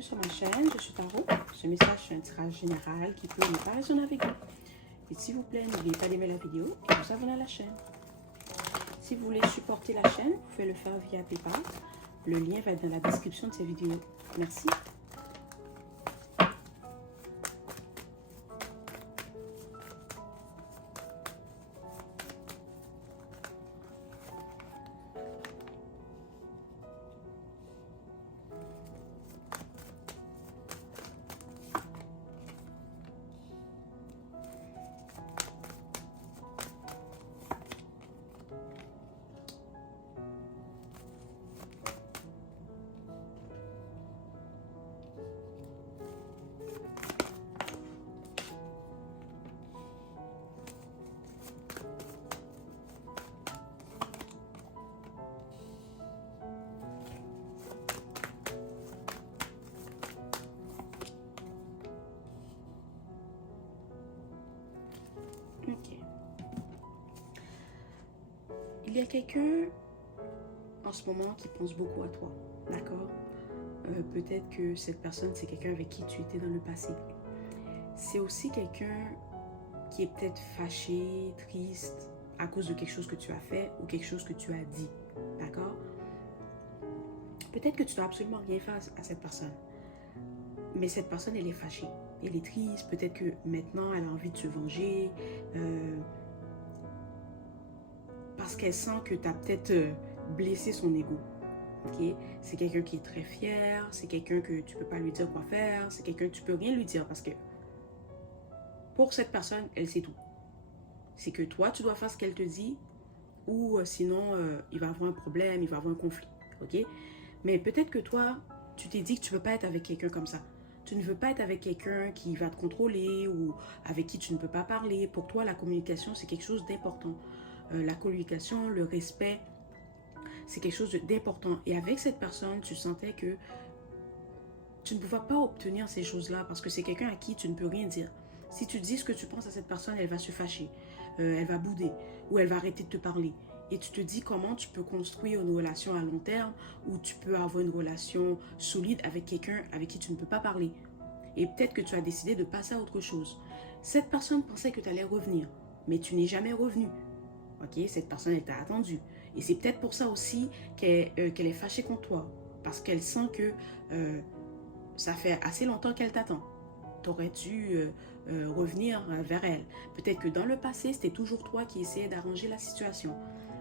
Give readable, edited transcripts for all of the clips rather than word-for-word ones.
bienvenue sur ma chaîne, je suis Tarot. Ce message est un tirage général qui peut ne pas résonner avec vous. Et s'il vous plaît, n'oubliez pas d'aimer la vidéo et de vous abonner à la chaîne. Si vous voulez supporter la chaîne, vous pouvez le faire via PayPal. Le lien va être dans la description de cette vidéo. Merci. Ok. Il y a quelqu'un en ce moment qui pense beaucoup à toi, d'accord? Peut-être que cette personne, c'est quelqu'un avec qui tu étais dans le passé. C'est aussi quelqu'un qui est peut-être fâché, triste à cause de quelque chose que tu as fait ou quelque chose que tu as dit, d'accord? Peut-être que tu dois absolument rien faire à cette personne, mais cette personne, elle est fâchée, elle est triste, peut-être que maintenant, elle a envie de se venger, parce qu'elle sent que tu as peut-être blessé son ego. Okay? C'est quelqu'un qui est très fier, c'est quelqu'un que tu ne peux pas lui dire quoi faire, c'est quelqu'un que tu ne peux rien lui dire parce que pour cette personne, elle sait tout. C'est que toi, tu dois faire ce qu'elle te dit ou sinon, il va avoir un problème, il va avoir un conflit. Okay? Mais peut-être que toi, tu t'es dit que tu ne veux pas être avec quelqu'un comme ça. Tu ne veux pas être avec quelqu'un qui va te contrôler ou avec qui tu ne peux pas parler. Pour toi, la communication, c'est quelque chose d'important. La communication, le respect, c'est quelque chose d'important. Et avec cette personne, tu sentais que tu ne pouvais pas obtenir ces choses-là parce que c'est quelqu'un à qui tu ne peux rien dire. Si tu dis ce que tu penses à cette personne, elle va se fâcher, elle va bouder ou elle va arrêter de te parler. Et tu te dis comment tu peux construire une relation à long terme ou tu peux avoir une relation solide avec quelqu'un avec qui tu ne peux pas parler. Et peut-être que tu as décidé de passer à autre chose. Cette personne pensait que tu allais revenir, mais tu n'es jamais revenu. Ok, cette personne, elle t'a attendu. Et c'est peut-être pour ça aussi qu'elle est fâchée contre toi. Parce qu'elle sent que ça fait assez longtemps qu'elle t'attend. Tu aurais dû revenir vers elle. Peut-être que dans le passé, c'était toujours toi qui essayais d'arranger la situation.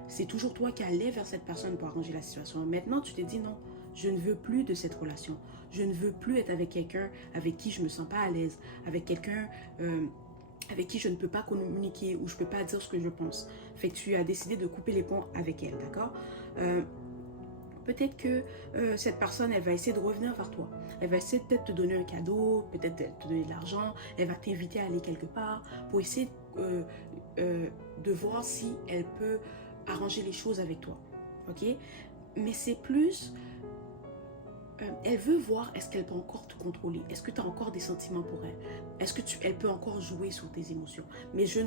C'est toujours toi qui allais vers cette personne pour arranger la situation. Maintenant, tu te dis non, je ne veux plus de cette relation. Je ne veux plus être avec quelqu'un avec qui je ne me sens pas à l'aise. Avec quelqu'un avec qui je ne peux pas communiquer ou je ne peux pas dire ce que je pense. Fait que tu as décidé de couper les ponts avec elle, d'accord? Peut-être que cette personne, elle va essayer de revenir vers toi. Elle va essayer peut-être de te donner un cadeau, peut-être de te donner de l'argent. Elle va t'inviter à aller quelque part pour essayer de voir si elle peut arranger les choses avec toi. Ok? Mais c'est plus... elle veut voir est-ce qu'elle peut encore te contrôler. Est-ce que tu as encore des sentiments pour elle? Est-ce que elle peut encore jouer sur tes émotions? Mais je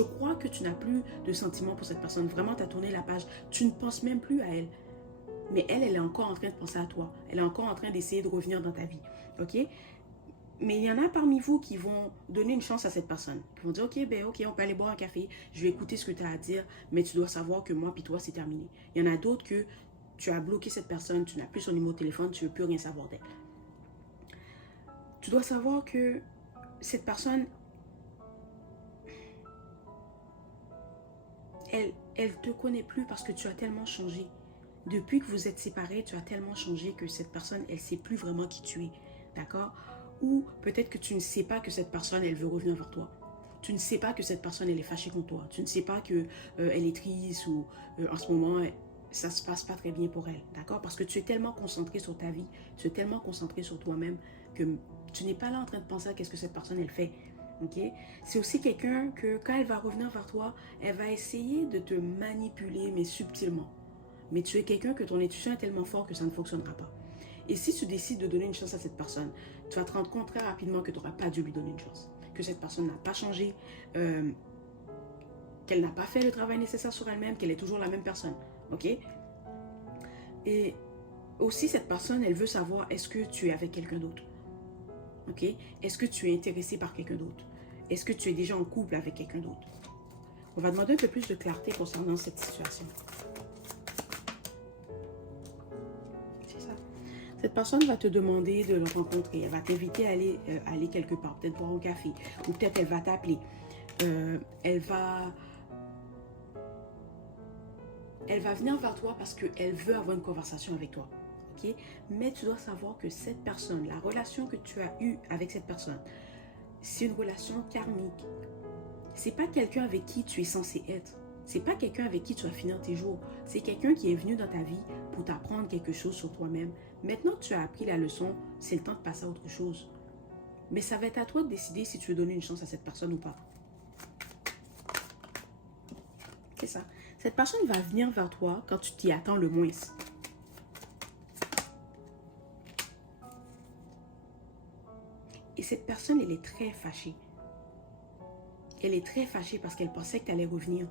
crois que tu n'as plus de sentiments pour cette personne. Vraiment, tu as tourné la page. Tu ne penses même plus à elle. Mais elle est encore en train de penser à toi. Elle est encore en train d'essayer de revenir dans ta vie. Ok? Mais il y en a parmi vous qui vont donner une chance à cette personne. Qui vont dire, ok, on peut aller boire un café. Je vais écouter ce que tu as à dire. Mais tu dois savoir que moi puis toi, c'est terminé. Il y en a d'autres que tu as bloqué cette personne. Tu n'as plus son numéro de téléphone. Tu ne veux plus rien savoir d'elle. Tu dois savoir que cette personne, elle te connaît plus parce que tu as tellement changé. Depuis que vous êtes séparés, tu as tellement changé que cette personne, elle ne sait plus vraiment qui tu es. D'accord? Ou peut-être que tu ne sais pas que cette personne, elle veut revenir vers toi. Tu ne sais pas que cette personne, elle est fâchée contre toi. Tu ne sais pas qu'elle est triste ou en ce moment, ça ne se passe pas très bien pour elle. D'accord? Parce que tu es tellement concentré sur ta vie, tu es tellement concentré sur toi-même que tu n'es pas là en train de penser à qu'est-ce que cette personne, elle fait. Okay? C'est aussi quelqu'un que quand elle va revenir vers toi, elle va essayer de te manipuler, mais subtilement. Mais tu es quelqu'un que ton intuition est tellement forte que ça ne fonctionnera pas. Et si tu décides de donner une chance à cette personne, tu vas te rendre compte très rapidement que tu n'auras pas dû lui donner une chance. Que cette personne n'a pas changé, qu'elle n'a pas fait le travail nécessaire sur elle-même, qu'elle est toujours la même personne. Ok? Et Aussi, cette personne, elle veut savoir, est-ce que tu es avec quelqu'un d'autre? Ok? Est-ce que tu es intéressé par quelqu'un d'autre? Est-ce que tu es déjà en couple avec quelqu'un d'autre? On va demander un peu plus de clarté concernant cette situation. C'est ça. Cette personne va te demander de le rencontrer. Elle va t'inviter à aller quelque part, peut-être boire un café. Ou peut-être elle va t'appeler. Elle va venir vers toi parce qu'elle veut avoir une conversation avec toi. Okay? Mais tu dois savoir que cette personne, la relation que tu as eue avec cette personne, c'est une relation karmique. C'est pas quelqu'un avec qui tu es censé être. C'est pas quelqu'un avec qui tu vas finir tes jours. C'est quelqu'un qui est venu dans ta vie pour t'apprendre quelque chose sur toi-même. Maintenant que tu as appris la leçon, c'est le temps de passer à autre chose. Mais ça va être à toi de décider si tu veux donner une chance à cette personne ou pas. C'est ça. Cette personne va venir vers toi quand tu t'y attends le moins. Et cette personne, elle est très fâchée. Elle est très fâchée parce qu'elle pensait que tu allais revenir.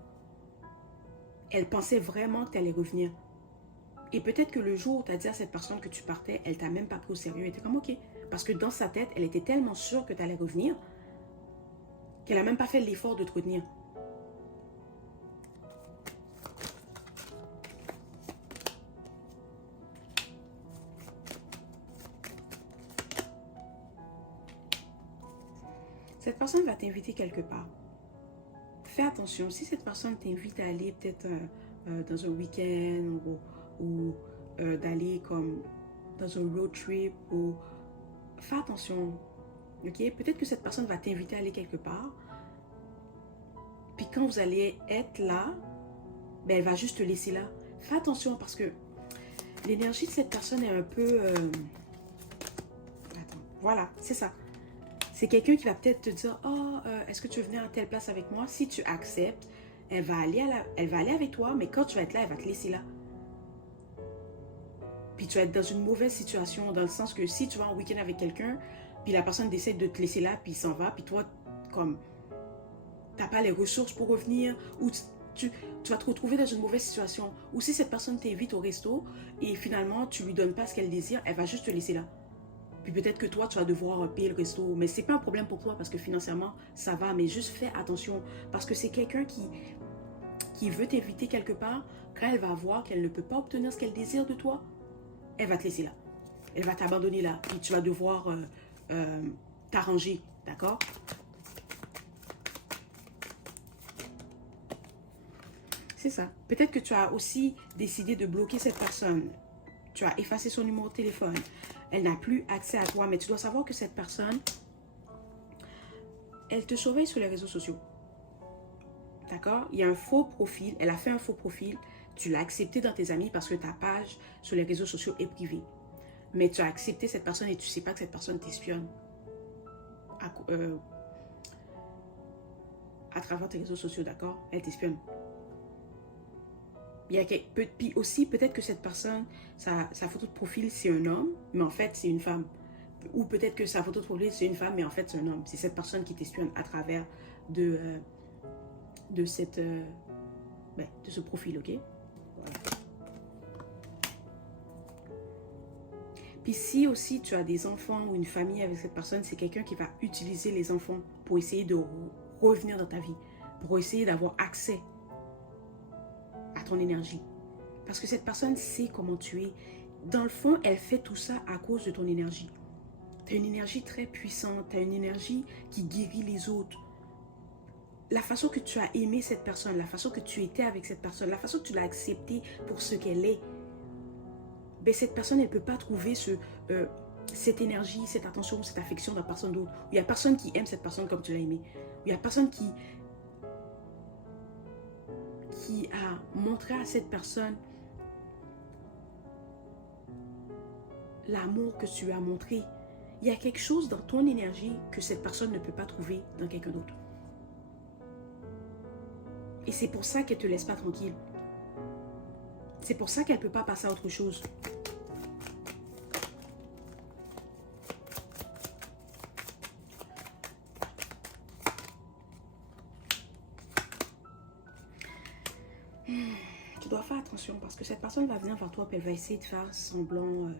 Elle pensait vraiment que tu allais revenir. Et peut-être que le jour où tu as dit à cette personne que tu partais, elle t'a même pas pris au sérieux. Elle était comme ok. Parce que dans sa tête, elle était tellement sûre que tu allais revenir qu'elle n'a même pas fait l'effort de te retenir. Cette personne va t'inviter quelque part. Fais attention, si cette personne t'invite à aller peut-être dans un week-end ou d'aller comme dans un road trip, fais attention, ok? Peut-être que cette personne va t'inviter à aller quelque part, puis quand vous allez être là, ben, elle va juste te laisser là. Fais attention parce que l'énergie de cette personne est un peu... Attends, voilà, c'est ça. C'est quelqu'un qui va peut-être te dire, oh, est-ce que tu veux venir à telle place avec moi? Si tu acceptes, elle va aller avec toi, mais quand tu vas être là, elle va te laisser là. Puis tu vas être dans une mauvaise situation, dans le sens que si tu vas en week-end avec quelqu'un, puis la personne décide de te laisser là, puis il s'en va, puis toi, comme, t'as pas les ressources pour revenir, ou tu vas te retrouver dans une mauvaise situation. Ou si cette personne t'invite au resto, et finalement, tu lui donnes pas ce qu'elle désire, elle va juste te laisser là. Puis peut-être que toi, tu vas devoir payer le resto. Mais c'est pas un problème pour toi parce que financièrement, ça va. Mais juste fais attention. Parce que c'est quelqu'un qui veut t'inviter quelque part. Quand elle va voir qu'elle ne peut pas obtenir ce qu'elle désire de toi, elle va te laisser là. Elle va t'abandonner là. Puis tu vas devoir t'arranger. D'accord? C'est ça. Peut-être que tu as aussi décidé de bloquer cette personne. Tu as effacé son numéro de téléphone. Elle n'a plus accès à toi, mais tu dois savoir que cette personne, elle te surveille sur les réseaux sociaux. D'accord? Il y a un faux profil, elle a fait un faux profil, tu l'as accepté dans tes amis parce que ta page sur les réseaux sociaux est privée. Mais tu as accepté cette personne et tu ne sais pas que cette personne t'espionne à travers tes réseaux sociaux, d'accord? Elle t'espionne. Puis aussi, peut-être que cette personne, sa photo de profil, c'est un homme, mais en fait, c'est une femme. Ou peut-être que sa photo de profil, c'est une femme, mais en fait, c'est un homme. C'est cette personne qui t'espionne à travers de ce profil, ok? Voilà. Puis si aussi tu as des enfants ou une famille avec cette personne, c'est quelqu'un qui va utiliser les enfants pour essayer de revenir dans ta vie, pour essayer d'avoir accès à ton énergie. Parce que cette personne sait comment tu es. Dans le fond, elle fait tout ça à cause de ton énergie. Tu as une énergie très puissante, tu as une énergie qui guérit les autres. La façon que tu as aimé cette personne, la façon que tu étais avec cette personne, la façon que tu l'as acceptée pour ce qu'elle est, ben cette personne, elle ne peut pas trouver cette énergie, cette attention, cette affection dans personne d'autre. Il n'y a personne qui aime cette personne comme tu l'as aimée. Il n'y a personne qui a montré à cette personne l'amour que tu as montré. Il y a quelque chose dans ton énergie que cette personne ne peut pas trouver dans quelqu'un d'autre. Et c'est pour ça qu'elle ne te laisse pas tranquille. C'est pour ça qu'elle ne peut pas passer à autre chose. tu dois faire attention parce que cette personne va venir vers toi et elle va essayer de faire semblant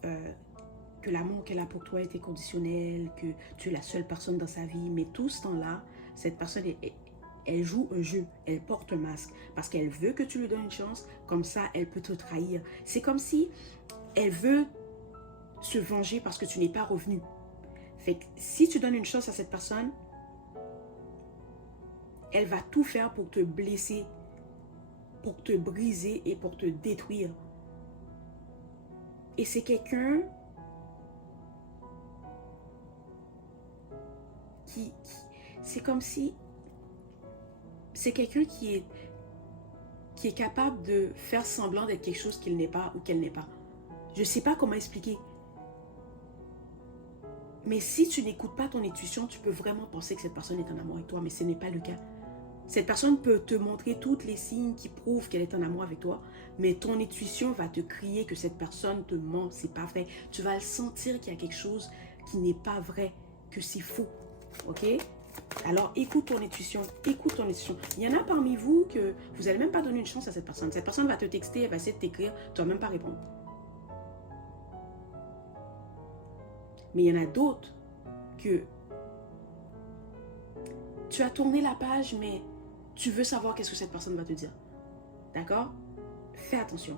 que l'amour qu'elle a pour toi est conditionnel, que tu es la seule personne dans sa vie. Mais tout ce temps-là, cette personne, elle joue un jeu, elle porte un masque parce qu'elle veut que tu lui donnes une chance, comme ça, elle peut te trahir. C'est comme si elle veut se venger parce que tu n'es pas revenu. Fait que si tu donnes une chance à cette personne, elle va tout faire pour te blesser, pour te briser et pour te détruire. Et c'est quelqu'un qui c'est comme si c'est quelqu'un qui est capable de faire semblant d'être quelque chose qu'il n'est pas ou qu'elle n'est pas. Je ne sais pas comment expliquer. Mais si tu n'écoutes pas ton intuition, tu peux vraiment penser que cette personne est en amour avec toi, mais ce n'est pas le cas. Cette personne peut te montrer tous les signes qui prouvent qu'elle est en amour avec toi, mais ton intuition va te crier que cette personne te ment, c'est pas vrai. Tu vas le sentir qu'il y a quelque chose qui n'est pas vrai, que c'est faux. Ok? Alors écoute ton intuition, écoute ton intuition. Il y en a parmi vous que vous n'allez même pas donner une chance à cette personne. Cette personne va te texter, elle va essayer de t'écrire, tu ne vas même pas répondre. Mais il y en a d'autres que tu as tourné la page, mais tu veux savoir qu'est-ce que cette personne va te dire. D'accord? Fais attention.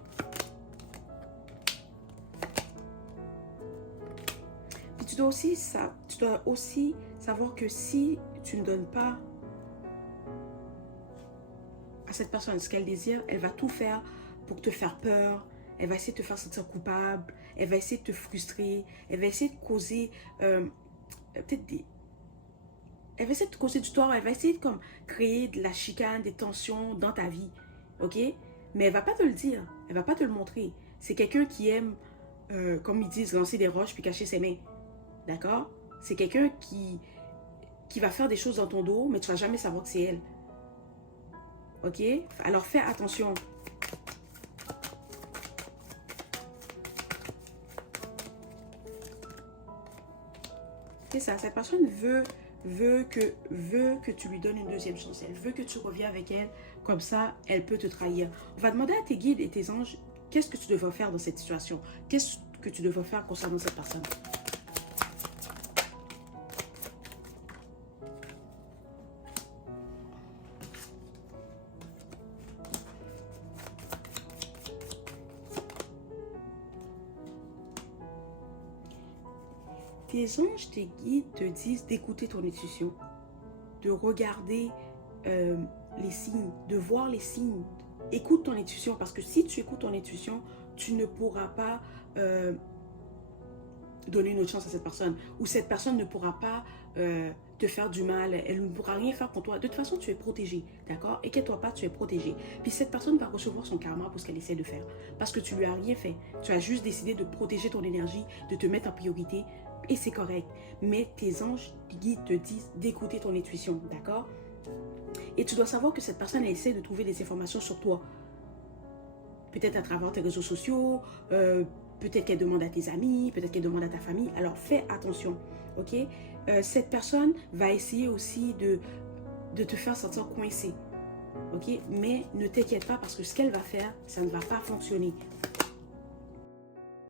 Et tu dois aussi savoir que si tu ne donnes pas à cette personne ce qu'elle désire, elle va tout faire pour te faire peur. Elle va essayer de te faire sentir coupable. Elle va essayer de te frustrer. Elle va essayer de causer peut-être des... Elle va essayer de te causer du tort. Elle va essayer de créer de la chicane, des tensions dans ta vie. Ok? Mais elle ne va pas te le dire. Elle ne va pas te le montrer. C'est quelqu'un qui aime, comme ils disent, lancer des roches puis cacher ses mains. D'accord? C'est quelqu'un qui va faire des choses dans ton dos, mais tu ne vas jamais savoir que c'est elle. Ok? Alors fais attention. C'est ça, cette personne veut que tu lui donnes une deuxième chance. Elle veut que tu reviens avec elle, comme ça, elle peut te trahir. On va demander à tes guides et tes anges, qu'est-ce que tu devrais faire dans cette situation? Qu'est-ce que tu devrais faire concernant cette personne? Tes anges, tes guides te disent d'écouter ton intuition, de regarder les signes, de voir les signes. Écoute ton intuition parce que si tu écoutes ton intuition, tu ne pourras pas donner une autre chance à cette personne. Ou cette personne ne pourra pas te faire du mal, elle ne pourra rien faire pour toi. De toute façon, tu es protégé, d'accord? Inquiète-toi pas, tu es protégé. Puis cette personne va recevoir son karma pour ce qu'elle essaie de faire. Parce que tu lui as rien fait. Tu as juste décidé de protéger ton énergie, de te mettre en priorité. Et c'est correct. Mais tes anges, tes guides te disent d'écouter ton intuition, d'accord? Et tu dois savoir que cette personne, elle essaie de trouver des informations sur toi. Peut-être à travers tes réseaux sociaux, peut-être qu'elle demande à tes amis, peut-être qu'elle demande à ta famille. Alors fais attention, ok? Cette personne va essayer aussi de te faire sentir coincé, ok? Mais ne t'inquiète pas parce que ce qu'elle va faire, ça ne va pas fonctionner.